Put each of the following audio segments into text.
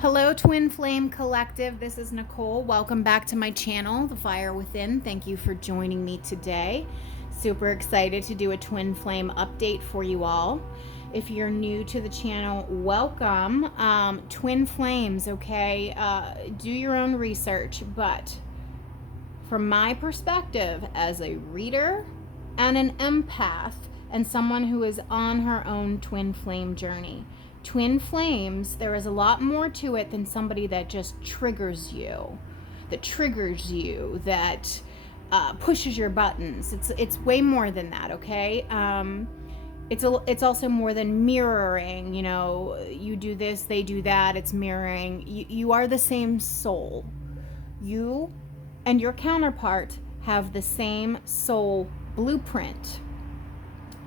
Hello, Twin Flame Collective. This is Nicole. Welcome back to my channel, The Fire Within. Thank you for joining me today. Super excited to do a Twin Flame update for you all. If you're new to the channel, welcome. Twin Flames, okay? Do your own research, but from my perspective as a reader and an empath and someone who is on her own twin flame journey, twin flames, there is a lot more to it than somebody that just triggers you, that pushes your buttons. It's way more than that, okay? It's also more than mirroring. You know, you do this, they do that. It's mirroring. You are the same soul. You and your counterpart have the same soul blueprint.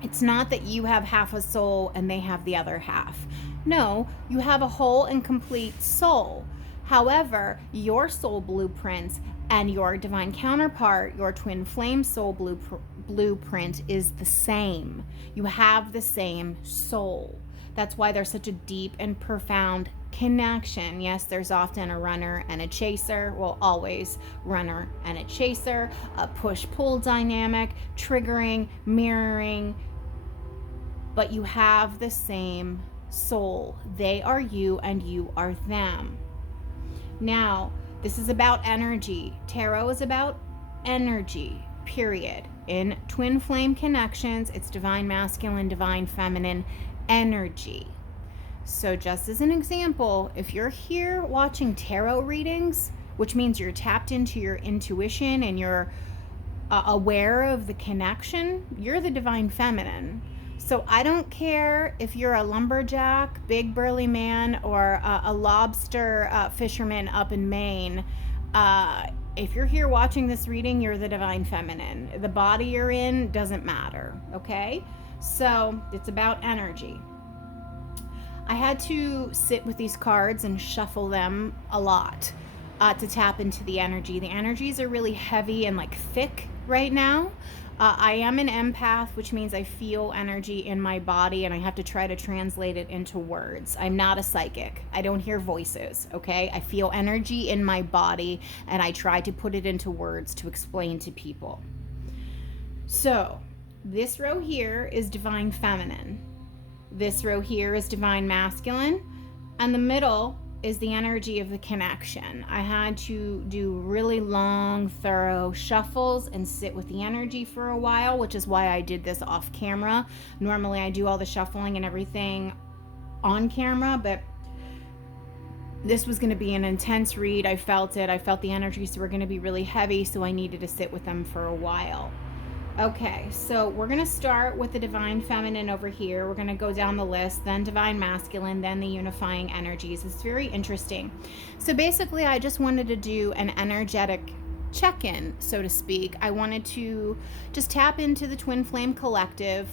It's not that you have half a soul and they have the other half. No, you have a whole and complete soul. However, your soul blueprints and your divine counterpart, your twin flame soul blueprint is the same. You have the same soul. That's why there's such a deep and profound connection. Yes, there's often a runner and a chaser. Well, always runner and a chaser, a push-pull dynamic, triggering, mirroring, but you have the same soul. They are you and you are them. Now, this is about energy. Tarot is about energy, period. In twin flame connections, it's divine masculine, divine feminine energy. So just as an example, if you're here watching tarot readings, which means you're tapped into your intuition and you're aware of the connection, you're the divine feminine. So I don't care if you're a lumberjack, big burly man, or a lobster fisherman up in Maine. If you're here watching this reading, you're the divine feminine. The body you're in doesn't matter, okay? So it's about energy. I had to sit with these cards and shuffle them a lot to tap into the energy. The energies are really heavy and like thick right now. I am an empath, which means I feel energy in my body and I have to try to translate it into words. I'm not a psychic. I don't hear voices, okay? I feel energy in my body and I try to put it into words to explain to people. So this row here is divine feminine. This row here is divine masculine. And the middle is the energy of the connection. I had to do really long, thorough shuffles and sit with the energy for a while, which is why I did this off camera. Normally I do all the shuffling and everything on camera, but this was going to be an intense read. I felt it. I felt the energies were going to be really heavy, so I needed to sit with them for a while. Okay, so we're going to start with the divine feminine over here. We're going to go down the list, then divine masculine, then the unifying energies. It's very interesting. So basically, I just wanted to do an energetic check-in, so to speak. I wanted to just tap into the Twin Flame Collective,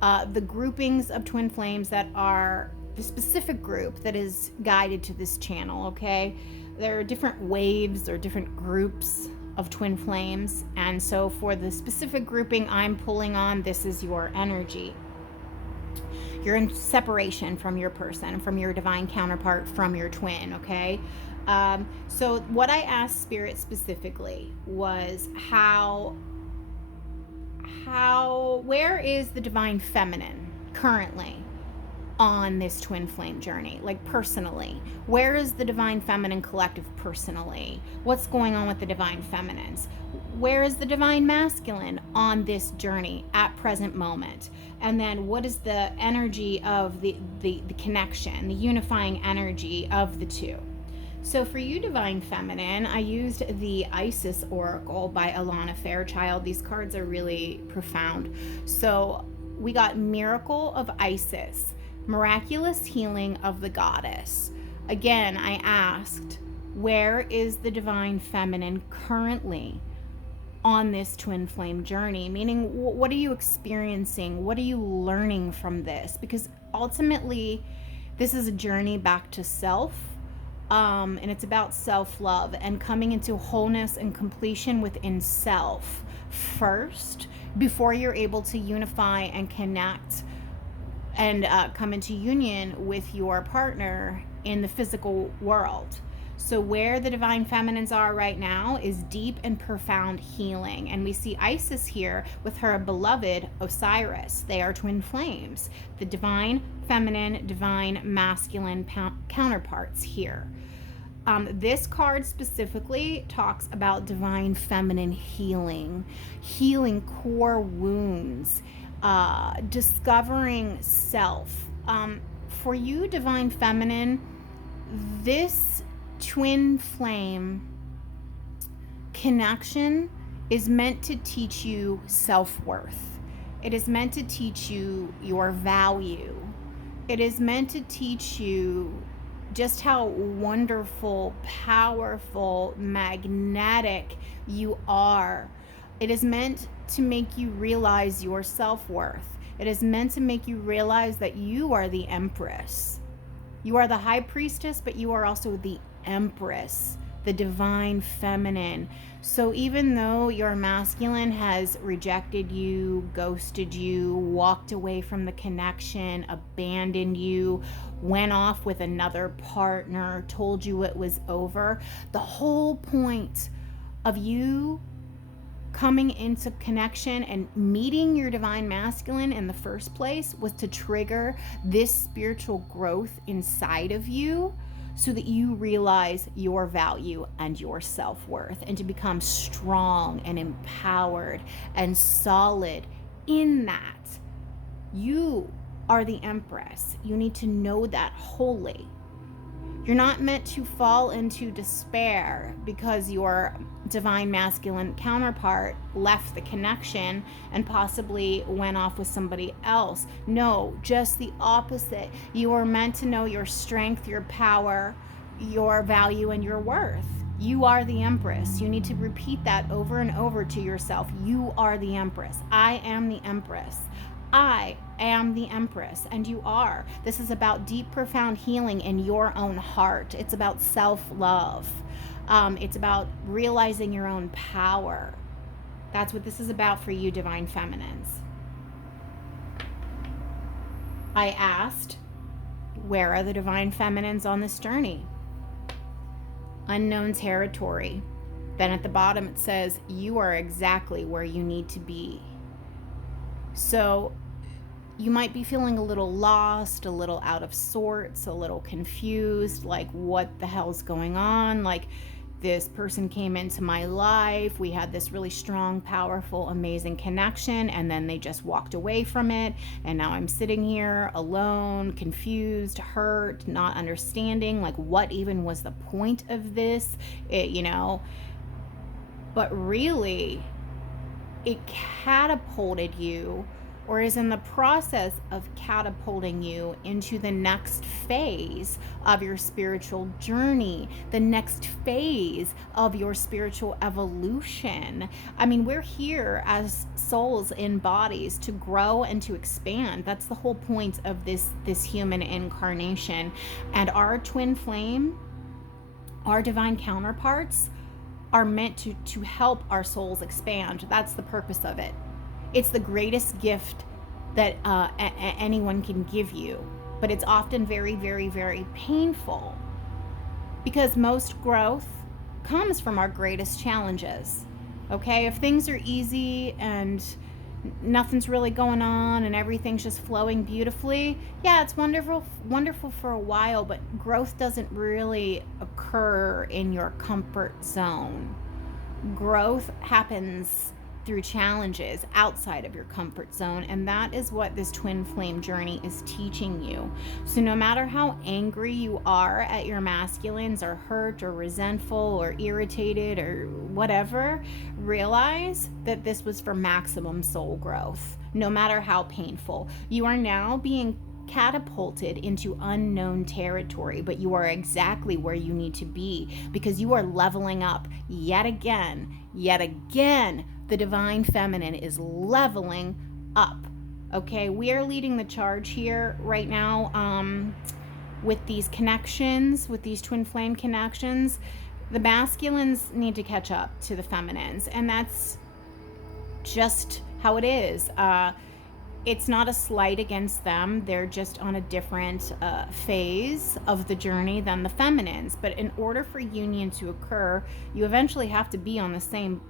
the groupings of Twin Flames that are the specific group that is guided to this channel, okay? There are different waves or different groups of twin flames, and so for the specific grouping I'm pulling on, this is your energy. You're in separation from your person, from your divine counterpart, from your twin, okay? So what I asked Spirit specifically was where is the divine feminine currently on this twin flame journey? Like personally, where is the divine feminine collective personally? What's going on with the divine feminines? Where is the divine masculine on this journey at present moment? And then what is the energy of the connection, the unifying energy of the two? So for you, divine feminine, I used the Isis Oracle by Alana Fairchild. These cards are really profound. So we got Miracle of Isis, miraculous healing of the goddess. Again, I asked, where is the divine feminine currently on this twin flame journey? Meaning, what are you experiencing? What are you learning from this? Because ultimately, this is a journey back to self, and it's about self-love and coming into wholeness and completion within self first, before you're able to unify and connect and come into union with your partner in the physical world. So where the divine feminines are right now is deep and profound healing. And we see Isis here with her beloved Osiris. They are twin flames, the divine feminine, divine masculine counterparts here. This card specifically talks about divine feminine healing, healing core wounds, discovering self. For you, divine feminine, this twin flame connection is meant to teach you self-worth. It is meant to teach you your value. It is meant to teach you just how wonderful, powerful, magnetic you are. It is meant to make you realize your self-worth. It is meant to make you realize that you are the empress. You are the high priestess, but you are also the empress, the divine feminine. So even though your masculine has rejected you, ghosted you, walked away from the connection, abandoned you, went off with another partner, told you it was over, the whole point of you coming into connection and meeting your divine masculine in the first place was to trigger this spiritual growth inside of you, so that you realize your value and your self-worth, and to become strong and empowered and solid in that. You are the empress. You need to know that wholly. You're not meant to fall into despair because your divine masculine counterpart left the connection and possibly went off with somebody else. No, just the opposite. You are meant to know your strength, your power, your value, and your worth. You are the empress. You need to repeat that over and over to yourself. You are the empress. I am the empress. I am the empress, and you are. This is about deep, profound healing in your own heart. It's about self-love. It's about realizing your own power. That's what this is about for you, divine feminines. I asked, where are the divine feminines on this journey? Unknown territory. Then at the bottom it says, you are exactly where you need to be. So you might be feeling a little lost, a little out of sorts, a little confused, like what the hell's going on? Like, this person came into my life, we had this really strong, powerful, amazing connection, and then they just walked away from it, and now I'm sitting here alone, confused, hurt, not understanding, like what even was the point of this, but really it catapulted you, or is in the process of catapulting you into the next phase of your spiritual journey, the next phase of your spiritual evolution. I mean, we're here as souls in bodies to grow and to expand. That's the whole point of this human incarnation. And our twin flame, our divine counterparts, are meant to help our souls expand. That's the purpose of it. It's the greatest gift that anyone can give you, but it's often very, very, very painful, because most growth comes from our greatest challenges. Okay, if things are easy and nothing's really going on and everything's just flowing beautifully, yeah, it's wonderful for a while, but growth doesn't really occur in your comfort zone. Growth happens through challenges outside of your comfort zone, and that is what this twin flame journey is teaching you. So no matter how angry you are at your masculines, or hurt or resentful or irritated or whatever, realize that this was for maximum soul growth. No matter how painful, you are now being catapulted into unknown territory, but you are exactly where you need to be, because you are leveling up yet again. The divine feminine is leveling up. Okay, we are leading the charge here right now with these connections, with these twin flame connections. The masculines need to catch up to the feminines, and that's just how it is. It's not a slight against them. They're just on a different phase of the journey than the feminines. But in order for union to occur, you eventually have to be on the same,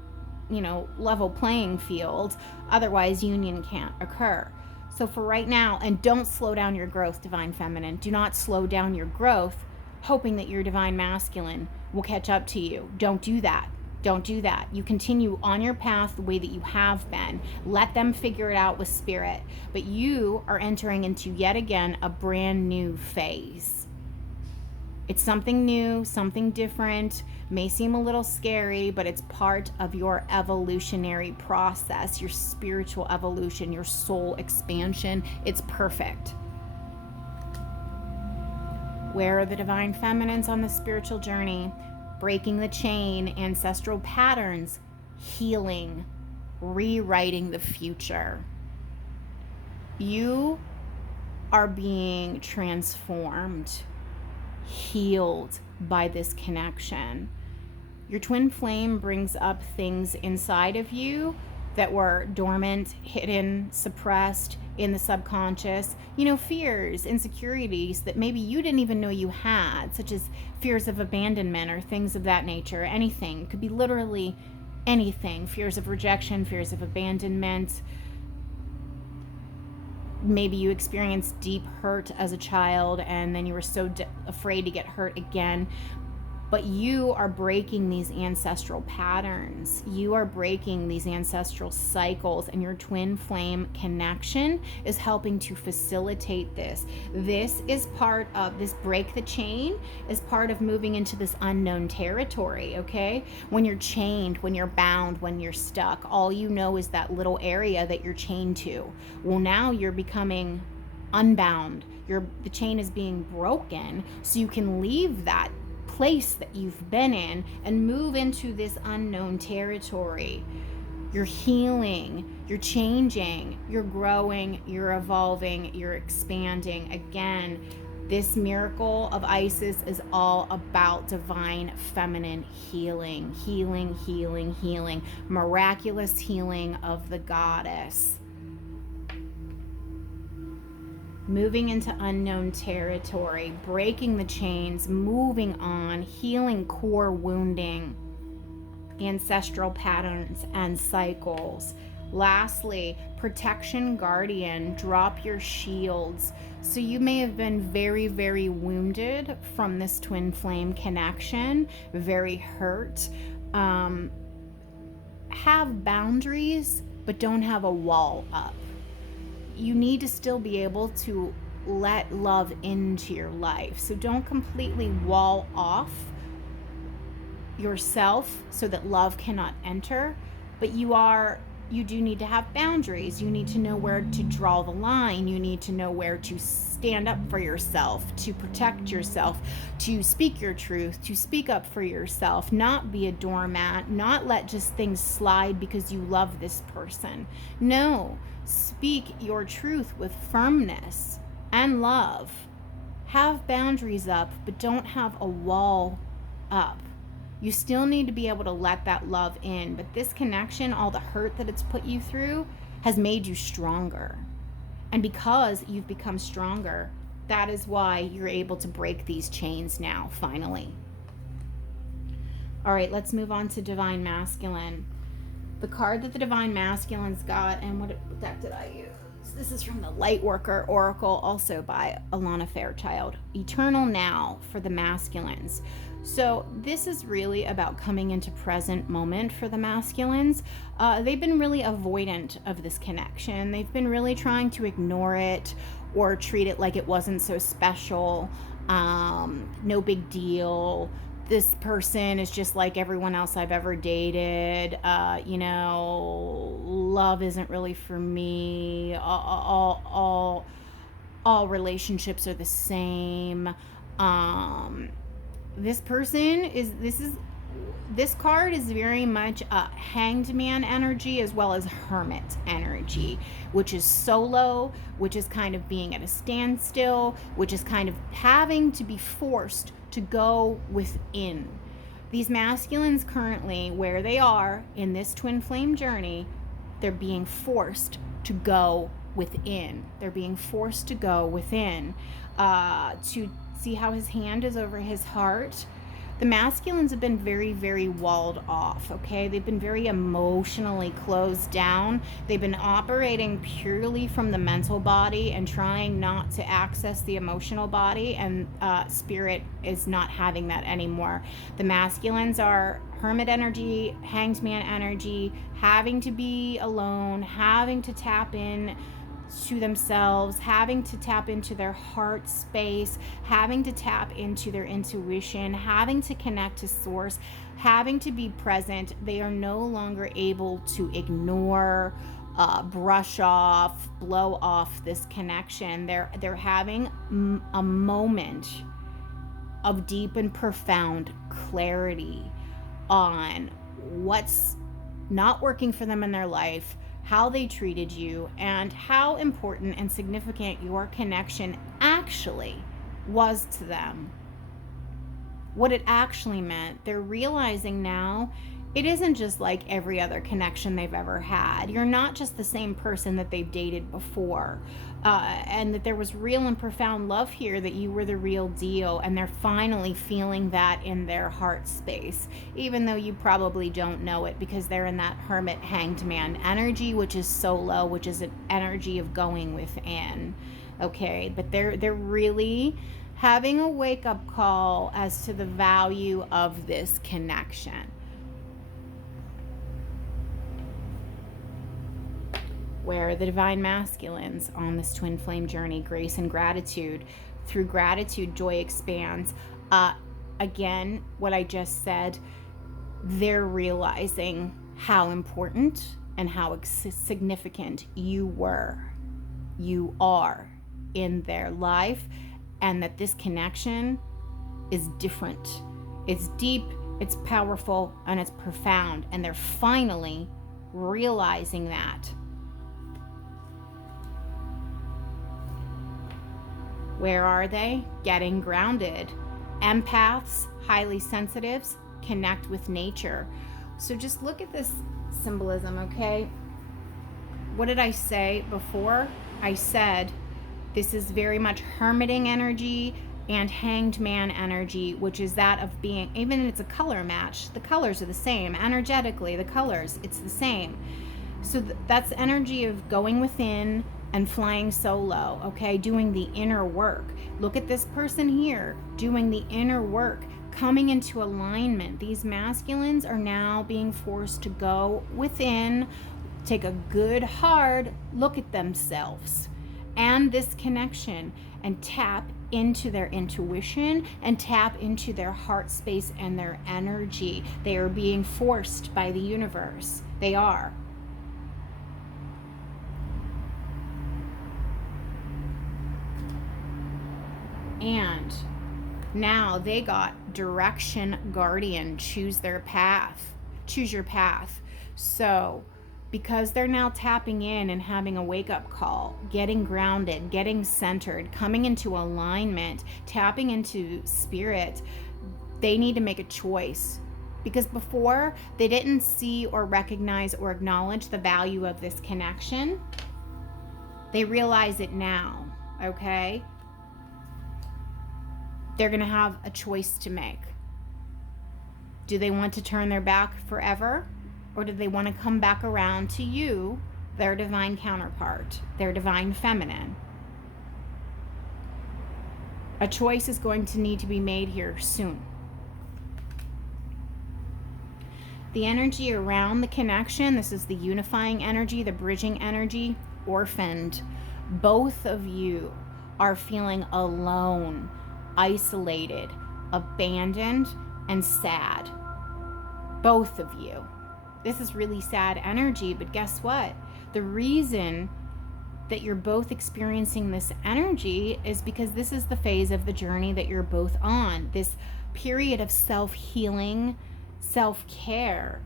level playing field. Otherwise, union can't occur. So for right now, and don't slow down your growth, divine feminine. Do not slow down your growth hoping that your divine masculine will catch up to you. Don't do that. Don't do that. You continue on your path the way that you have been. Let them figure it out with spirit. But you are entering into yet again a brand new phase. It's something new, something different. May seem a little scary, but it's part of your evolutionary process, your spiritual evolution, your soul expansion. It's perfect. Where are the divine feminines on the spiritual journey? Breaking the chain, ancestral patterns, healing, rewriting the future. You are being transformed, healed by this connection. Your twin flame brings up things inside of you that were dormant, hidden, suppressed in the subconscious, fears, insecurities that maybe you didn't even know you had, such as fears of abandonment or things of that nature. Anything. It could be literally anything. Fears of rejection, fears of abandonment. Maybe you experienced deep hurt as a child and then you were so afraid to get hurt again. But you are breaking these ancestral patterns. You are breaking these ancestral cycles, and your twin flame connection is helping to facilitate this. This is part of this break the chain, is part of moving into this unknown territory, okay? When you're chained, when you're bound, when you're stuck, all you know is that little area that you're chained to. Well, now you're becoming unbound. The chain is being broken, so you can leave that place that you've been in and move into this unknown territory. You're healing, you're changing, you're growing, you're evolving, you're expanding. Again, this miracle of Isis is all about divine feminine healing, healing, healing, healing, miraculous healing of the goddess. Moving into unknown territory, breaking the chains, moving on, healing core wounding, ancestral patterns and cycles. Lastly, protection guardian, drop your shields. So you may have been very, very wounded from this twin flame connection, very hurt. Have boundaries, but don't have a wall up. You need to still be able to let love into your life. So don't completely wall off yourself so that love cannot enter, but you do need to have boundaries. You need to know where to draw the line. You need to know where to stand up for yourself, to protect yourself, to speak your truth, to speak up for yourself, not be a doormat, not let just things slide because you love this person. No, speak your truth with firmness and love. Have boundaries up, but don't have a wall up. You still need to be able to let that love in, but this connection, all the hurt that it's put you through, has made you stronger. And because you've become stronger, that is why you're able to break these chains now, finally. All right, let's move on to divine masculine. The card that the divine masculine's got, and what deck did I use? This is from the Lightworker Oracle, also by Alana Fairchild. Eternal Now for the masculines. So this is really about coming into present moment for the masculines. They've been really avoidant of this connection. They've been really trying to ignore it or treat it like it wasn't so special. No big deal. This person is just like everyone else I've ever dated. Love isn't really for me. All relationships are the same. This card is very much a hanged man energy as well as hermit energy, which is solo, which is kind of being at a standstill, which is kind of having to be forced to go within. These masculines currently, where they are in this twin flame journey, they're being forced to go within. They're being forced to go within, to see how his hand is over his heart. The masculines have been very, very walled off, okay? They've been very emotionally closed down. They've been operating purely from the mental body and trying not to access the emotional body, and spirit is not having that anymore. The masculines are hermit energy, hanged man energy, having to be alone, having to tap in to themselves, having to tap into their heart space, having to tap into their intuition, having to connect to source, having to be present. They are no longer able to ignore, brush off, blow off this connection. They're having a moment of deep and profound clarity on what's not working for them in their life, how they treated you, and how important and significant your connection actually was to them. What it actually meant. They're realizing now it isn't just like every other connection they've ever had. You're not just the same person that they've dated before, and that there was real and profound love here, that you were the real deal, and they're finally feeling that in their heart space, even though you probably don't know it, because they're in that hermit hanged man energy, which is solo, which is an energy of going within. Okay, but they're really having a wake-up call as to the value of this connection. Where the divine masculines on this twin flame journey, grace and gratitude. Through gratitude, joy expands. Again, what I just said, they're realizing how important and how significant you are in their life, and that this connection is different. It's deep, it's powerful, and it's profound. And they're finally realizing that. Where are they? Getting grounded. Empaths, highly sensitives, connect with nature. So just look at this symbolism, okay? What did I say before? I said this is very much hermiting energy and hanged man energy, which is that of being, even if it's a color match, the colors are the same. Energetically, the colors, it's the same. So that's energy of going within and flying solo, okay? Doing the inner work. Look at this person here, doing the inner work, coming into alignment. These masculines are now being forced to go within, take a good, hard look at themselves and this connection, and tap into their intuition and tap into their heart space and their energy. They are being forced by the universe. They are. And now they got direction guardian, choose their path, choose your path. So because they're now tapping in and having a wake-up call, getting grounded, getting centered, coming into alignment, tapping into spirit, they need to make a choice. Because before, they didn't see or recognize or acknowledge the value of this connection. They realize it now, okay? They're going to have a choice to make. Do they want to turn their back forever? Or do they want to come back around to you, their divine counterpart, their divine feminine? A choice is going to need to be made here soon. The energy around the connection, this is the unifying energy, the bridging energy, orphaned. Both of you are feeling alone, isolated, abandoned, and sad. Both of you. This is really sad energy, but guess what? The reason that you're both experiencing this energy is because this is the phase of the journey that you're both on. This period of self-healing, self-care.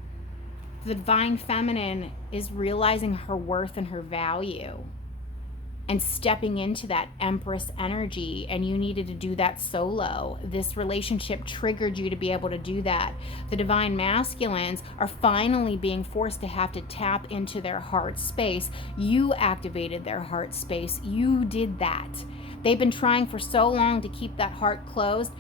The divine feminine is realizing her worth and her value and stepping into that Empress energy, and you needed to do that solo. This relationship triggered you to be able to do that. The divine masculines are finally being forced to have to tap into their heart space. You activated their heart space. You did that. They've been trying for so long to keep that heart closed.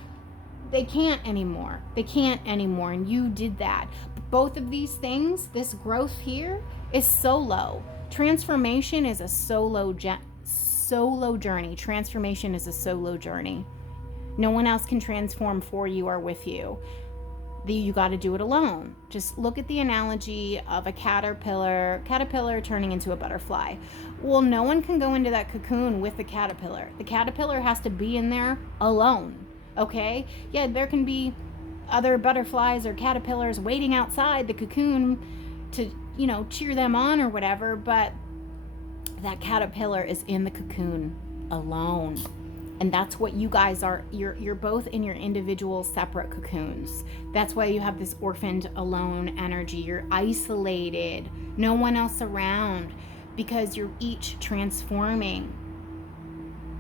They can't anymore. They can't anymore, and you did that. But both of these things, this growth here, is solo. Transformation is a solo journey. Transformation is a solo journey. No one else can transform for you or with you. You got to do it alone. Just look at the analogy of a caterpillar turning into a butterfly. Well, no one can go into that cocoon with the caterpillar. The caterpillar has to be in there alone. Okay? Yeah, there can be other butterflies or caterpillars waiting outside the cocoon to, cheer them on or whatever, but that caterpillar is in the cocoon alone. And that's what you guys are. You're both in your individual separate cocoons. That's why you have this orphaned, alone energy. You're isolated, no one else around, because you're each transforming.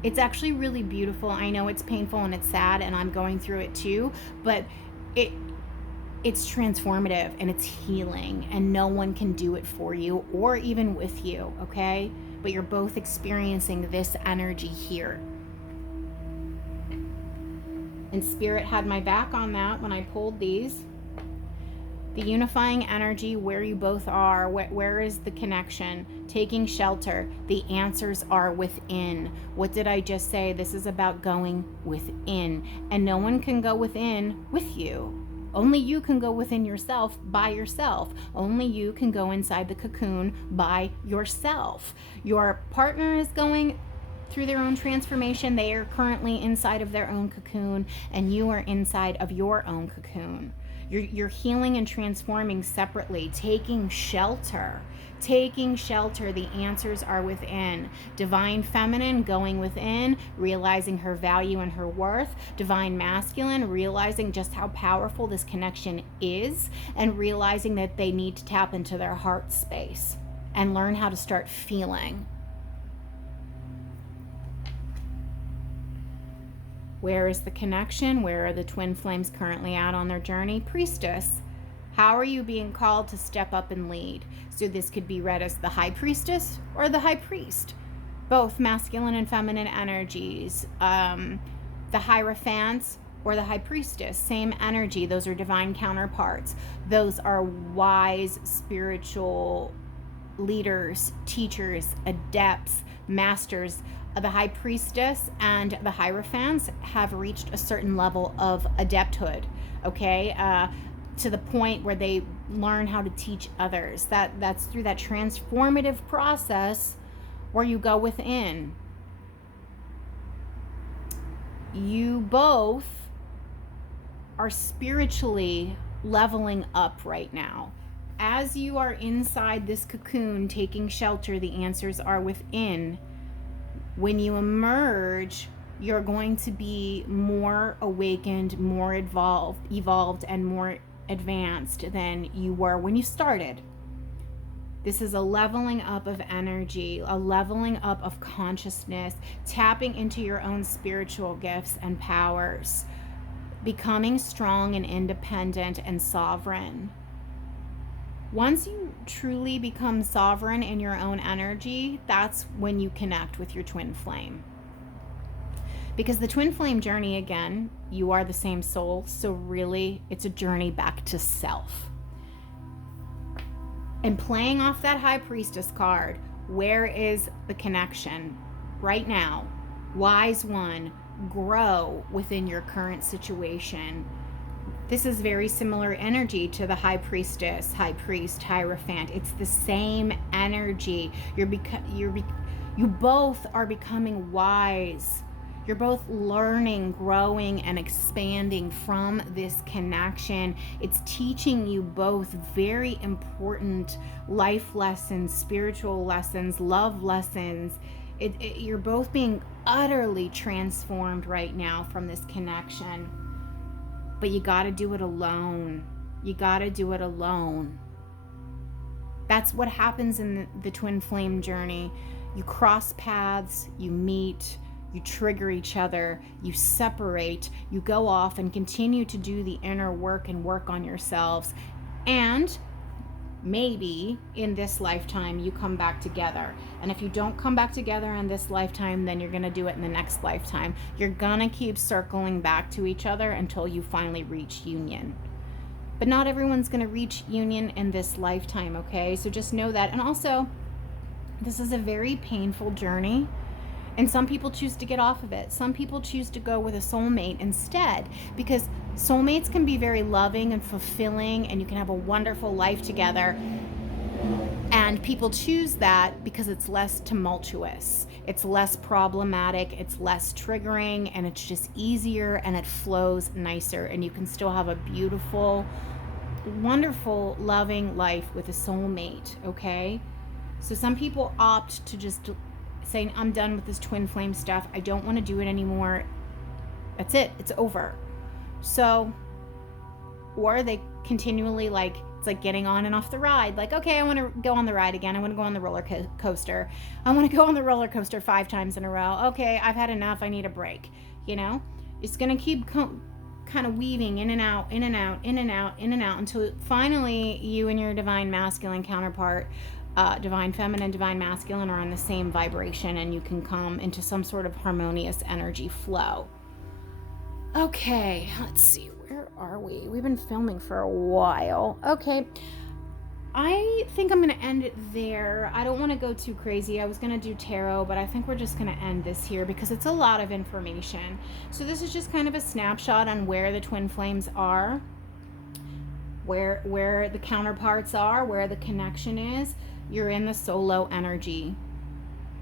It's actually really beautiful. I know it's painful and it's sad, and I'm going through it too, but it's transformative and it's healing, and no one can do it for you or even with you, okay? But you're both experiencing this energy here. And Spirit had my back on that when I pulled these. The unifying energy, where you both are, where is the connection? Taking shelter. The answers are within. What did I just say? This is about going within. And no one can go within with you. Only you can go within yourself by yourself. Only you can go inside the cocoon by yourself. Your partner is going through their own transformation. They are currently inside of their own cocoon, and you are inside of your own cocoon. You're healing and transforming separately, taking shelter. Taking shelter, the answers are within. Divine feminine, going within, realizing her value and her worth. Divine masculine, realizing just how powerful this connection is, and realizing that they need to tap into their heart space and learn how to start feeling. Where is the connection? Where are the twin flames currently at on their journey? Priestess. How are you being called to step up and lead? So this could be read as the high priestess or the high priest. Both masculine and feminine energies. The hierophants or the high priestess, same energy. Those are divine counterparts. Those are wise spiritual leaders, teachers, adepts, masters. The high priestess and the hierophants have reached a certain level of adepthood, okay, to the point where they learn how to teach others. That's through that transformative process where you go within. You both are spiritually leveling up right now. As you are inside this cocoon taking shelter, the answers are within. When you emerge, you're going to be more awakened, more evolved, and more advanced than you were when you started. This is a leveling up of energy, a leveling up of consciousness, tapping into your own spiritual gifts and powers, becoming strong and independent and sovereign. Once you truly become sovereign in your own energy, that's when you connect with your twin flame. Because the twin flame journey, again, you are the same soul, so really it's a journey back to self. And playing off that high priestess card, where is the connection? Right now, wise one, grow within your current situation. This is very similar energy to the high priestess, high priest, hierophant. It's the same energy. You both are becoming wise. You're both learning, growing, and expanding from this connection. It's teaching you both very important life lessons, spiritual lessons, love lessons. You're both being utterly transformed right now from this connection. But you got to do it alone. You got to do it alone. That's what happens in the twin flame journey. You cross paths, you meet, you trigger each other, you separate, you go off and continue to do the inner work and work on yourselves. And maybe in this lifetime you come back together. And if you don't come back together in this lifetime, then you're going to do it in the next lifetime. You're going to keep circling back to each other until you finally reach union. But not everyone's going to reach union in this lifetime, okay? So just know that. And also, this is a very painful journey. And some people choose to get off of it. Some people choose to go with a soulmate instead, because soulmates can be very loving and fulfilling, and you can have a wonderful life together. And people choose that because it's less tumultuous, it's less problematic, it's less triggering, and it's just easier, and it flows nicer, and you can still have a beautiful, wonderful, loving life with a soulmate, okay? So some people opt to just saying, I'm done with this twin flame stuff. I don't want to do it anymore. That's it. It's over. So, or they continually it's like getting on and off the ride. Like, okay, I want to go on the ride again. I want to go on the roller coaster. I want to go on the roller coaster 5 times in a row. Okay, I've had enough. I need a break. It's going to keep kind of weaving in and out, in and out, in and out, in and out, until finally you and your divine masculine counterpart, divine feminine, divine masculine, are on the same vibration, and you can come into some sort of harmonious energy flow. Okay, let's see, where are we? We've been filming for a while. Okay, I think I'm going to end it there. I don't want to go too crazy. I was going to do tarot, but I think we're just going to end this here because it's a lot of information. So this is just kind of a snapshot on where the twin flames are, where the counterparts are, where the connection is. You're in the solo energy.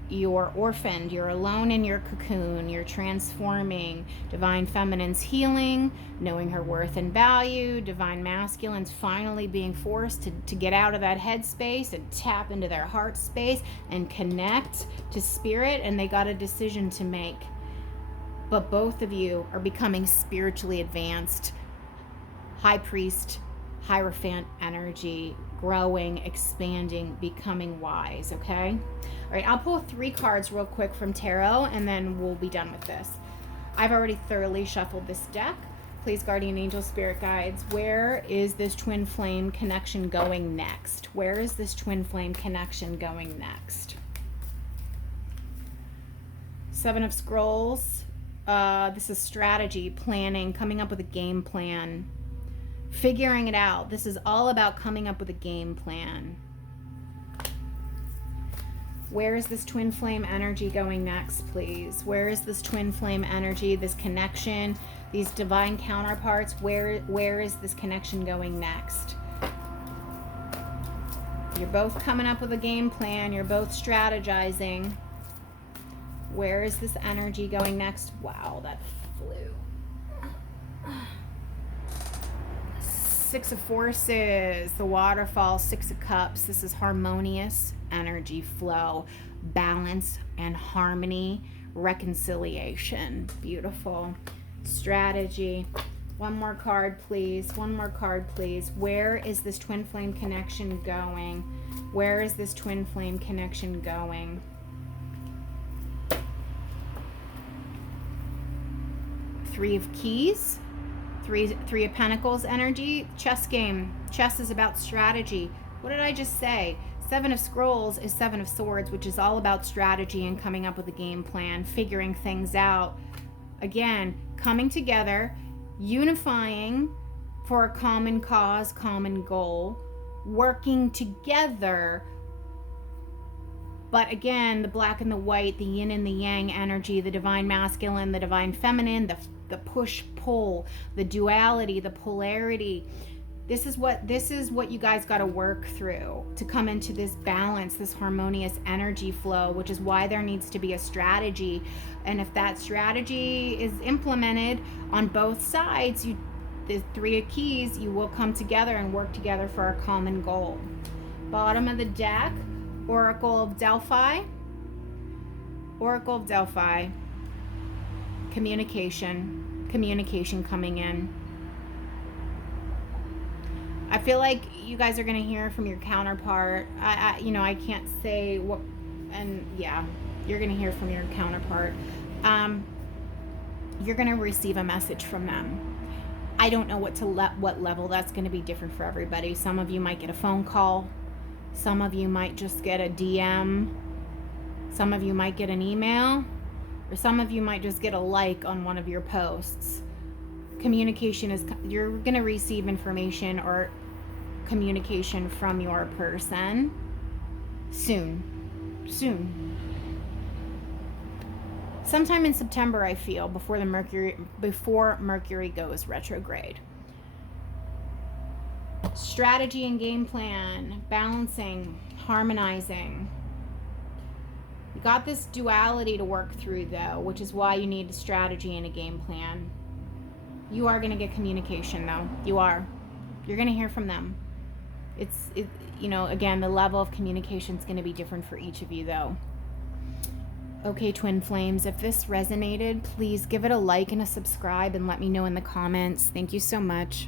You're orphaned. You're alone in your cocoon. You're transforming. Divine feminine's healing, knowing her worth and value. Divine masculine's finally being forced to get out of that head space and tap into their heart space and connect to spirit. And they got a decision to make. But both of you are becoming spiritually advanced. High priest, Hierophant energy, growing, expanding, becoming wise, okay? All right, I'll pull 3 cards real quick from tarot, and then we'll be done with this. I've already thoroughly shuffled this deck. Please, guardian angel, spirit guides, where is this twin flame connection going next? Where is this twin flame connection going next? 7 of Scrolls. This is strategy, planning, coming up with a game plan. Figuring it out. This is all about coming up with a game plan. Where is this twin flame energy going next, please? Where is this twin flame energy, this connection, these divine counterparts? Where is this connection going next? You're both coming up with a game plan. You're both strategizing. Where is this energy going next? Wow, that flew. 6 of Forces, the waterfall, 6 of Cups. This is harmonious energy flow, balance and harmony, reconciliation. Beautiful. Strategy. One more card, please. One more card, please. Where is this twin flame connection going? Where is this twin flame connection going? 3 of Keys. Three of Pentacles energy. Chess game. Chess is about strategy. What did I just say? 7 of Scrolls is 7 of Swords, which is all about strategy and coming up with a game plan, figuring things out. Again, coming together, unifying for a common cause, common goal, working together. But again, the black and the white, the yin and the yang energy, the divine masculine, the divine feminine, the push-pull, the duality, the polarity. This is what you guys got to work through to come into this balance, this harmonious energy flow, which is why there needs to be a strategy. And if that strategy is implemented on both sides, the 3 of Keys, you will come together and work together for a common goal. Bottom of the deck, Oracle of Delphi. Oracle of Delphi. Communication coming in. I feel like you guys are going to hear from your counterpart. I can't say what And yeah, you're going to hear from your counterpart. You're going to receive a message from them. I don't know what level. That's going to be different for everybody. Some of you might get a phone call. Some of you might just get a DM. Some of you might get an email. Or some of you might just get a like on one of your posts. Communication is, you're going to receive information or communication from your person soon. Sometime in September, I feel, before Mercury goes retrograde. Strategy and game plan, balancing, harmonizing. You got this duality to work through, though, which is why you need a strategy and a game plan. You are going to get communication, though. You are. You're going to hear from them. Again, the level of communication is going to be different for each of you, though. Okay, Twin Flames, if this resonated, please give it a like and a subscribe and let me know in the comments. Thank you so much.